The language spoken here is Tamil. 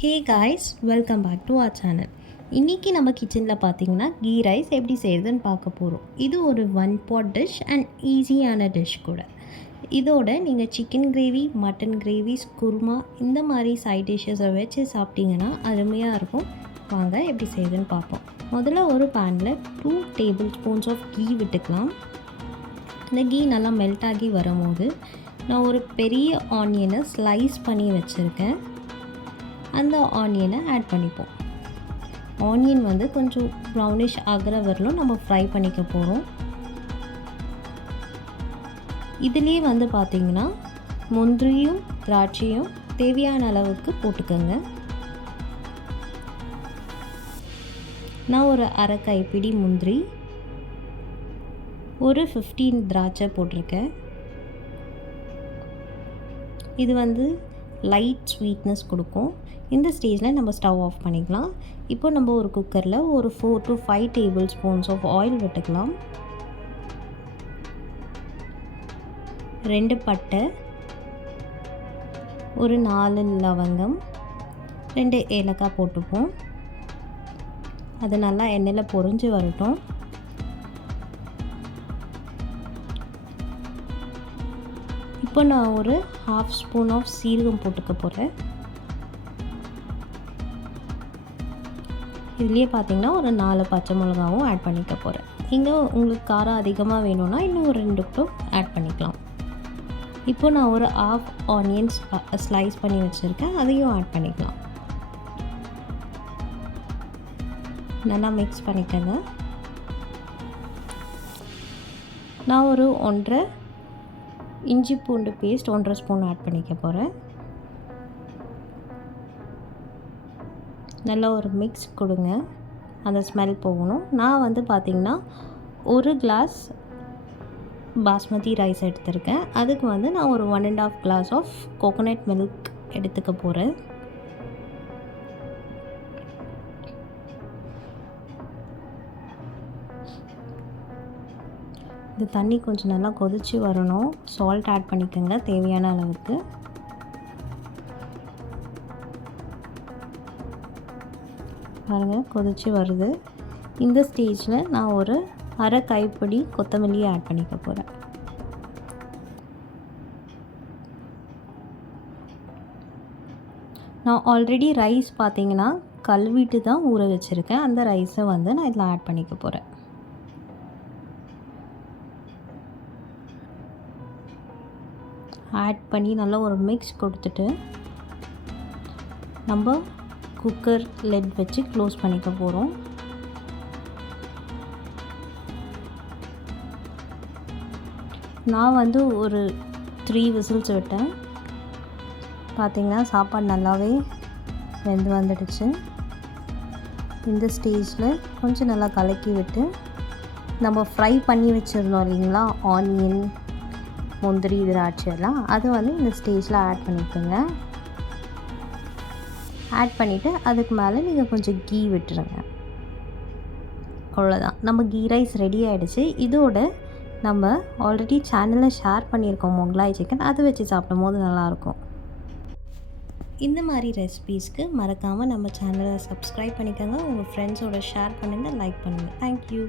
Hey guys, welcome back to our channel. இன்றைக்கி நம்ம கிச்சனில் பார்த்தீங்கன்னா கீ ரைஸ் எப்படி செய்யுதுன்னு பார்க்க போகிறோம். இது ஒரு ஒன் பாட் டிஷ் அண்ட் ஈஸியான டிஷ் கூட. இதோட நீங்கள் chicken gravy, mutton gravies, kurma இந்த மாதிரி சைட் டிஷ்ஷஸை வச்சு சாப்பிட்டீங்கன்னா அருமையாக இருக்கும். வாங்க எப்படி செய்யுதுன்னு பார்ப்போம். முதல்ல ஒரு பேனில் 2 டேபிள் ஸ்பூன்ஸ் ஆஃப் கீ விட்டுக்கலாம். இந்த கீ நல்லா மெல்ட் ஆகி வரும்போது நான் ஒரு பெரிய ஆனியனை ஸ்லைஸ் பண்ணி வச்சுருக்கேன். அந்த ஆனியனை ஆட் பண்ணிப்போம். ஆனியன் வந்து கொஞ்சம் ப்ரௌனிஷ் ஆகிற வரலும் நம்ம ஃப்ரை பண்ணிக்க போகிறோம். இதுலேயே வந்து பார்த்திங்கன்னா முந்திரியும் திராட்சையும் தேவையான அளவுக்கு போட்டுக்கோங்க. நான் ஒரு அரை கைப்பிடி முந்திரி, ஒரு 15 திராட்சை போட்டிருக்கேன். இது வந்து லைட் ஸ்வீட்னஸ் கொடுக்கும். இந்த ஸ்டேஜில் நம்ம ஸ்டவ் ஆஃப் பண்ணிக்கலாம். இப்போ நம்ம ஒரு குக்கரில் ஒரு 4 to 5 table spoons of oil விட்டுக்கலாம். 2 பட்டை, ஒரு 4 லவங்கம், 2 ஏலக்காய் போட்டுப்போம். அது நல்லா எண்ணெயில் பொரிஞ்சு வரட்டும். இப்போ நான் ஒரு 1/2 ஸ்பூன் ஆஃப் சீரகம் போட்டுக்க போகிறேன். இதுலேயே பார்த்திங்கன்னா ஒரு 4 பச்சை மிளகாவும் ஆட் பண்ணிக்க போகிறேன். இங்கே உங்களுக்கு காரம் அதிகமாக வேணும்னா இன்னும் ஒரு 2 கூட ஆட் பண்ணிக்கலாம். இப்போ நான் ஒரு 1/2 ஆனியன்ஸ் ஸ்லைஸ் பண்ணி வச்சுருக்கேன், அதையும் ஆட் பண்ணிக்கலாம். நல்லா மிக்ஸ் பண்ணிக்கோங்க. நான் ஒரு 1.5 இஞ்சி பூண்டு பேஸ்ட் 1.5 ஸ்பூன் ஆட் பண்ணிக்க போகிறேன். நல்லா ஒரு மிக்ஸ் கொடுங்க, அந்த ஸ்மெல் போகணும். நான் வந்து பார்த்திங்கன்னா ஒரு கிளாஸ் பாஸ்மதி ரைஸ் எடுத்திருக்கேன். அதுக்கு வந்து நான் ஒரு 1.5 கிளாஸ் ஆஃப் கோகோனட் மில்க் எடுத்துக்க போகிறேன். இந்த தண்ணி கொஞ்சம் நல்லா கொதித்து வரணும். சால்ட் ஆட் பண்ணிக்கோங்க தேவையான அளவுக்கு. பாருங்கள் கொதித்து வருது. இந்த ஸ்டேஜில் நான் ஒரு அரை கைப்பிடி கொத்தமல்லியை ஆட் பண்ணிக்க போகிறேன். நான் ஆல்ரெடி ரைஸ் பார்த்திங்கன்னா கழுவிட்டு தான் ஊற வச்சுருக்கேன். அந்த ரைஸை வந்து நான் இதில் ஆட் பண்ணிக்க போகிறேன். ஆட் பண்ணி நல்லா ஒரு மிக்ஸ் கொடுத்துட்டு நம்ம குக்கர் லெட் வச்சு க்ளோஸ் பண்ணிக்க போகிறோம். நான் வந்து ஒரு 3 விசில்ஸ் விட்டேன். பார்த்திங்கன்னா சாப்பாடு நல்லாவே வெந்து வந்துடுச்சு. இந்த ஸ்டேஜில் கொஞ்சம் நல்லா கலக்கி விட்டு நம்ம ஃப்ரை பண்ணி வச்சுருந்தோம் இல்லைங்களா, ஆனியன், முந்திரி, திராட்சை எல்லாம், அது வந்து இந்த ஸ்டேஜில் ஆட் பண்ணிக்கோங்க. ஆட் பண்ணிவிட்டு அதுக்கு மேலே நீங்கள் கொஞ்சம் கீ விட்டுருங்க. அவ்வளோதான், நம்ம கீ ரைஸ் ரெடி ஆகிடுச்சு. இதோட நம்ம ஆல்ரெடி சேனலில் ஷேர் பண்ணியிருக்கோம் மொக்லாய் சிக்கன், அதை வச்சு சாப்பிடும் போது நல்லாயிருக்கும். இந்த மாதிரி ரெசிபீஸ்க்கு மறக்காமல் நம்ம சேனலை சப்ஸ்கிரைப் பண்ணிக்கோங்க. உங்கள் ஃப்ரெண்ட்ஸோட ஷேர் பண்ணுங்கள், லைக் பண்ணுங்கள். தேங்க்யூ.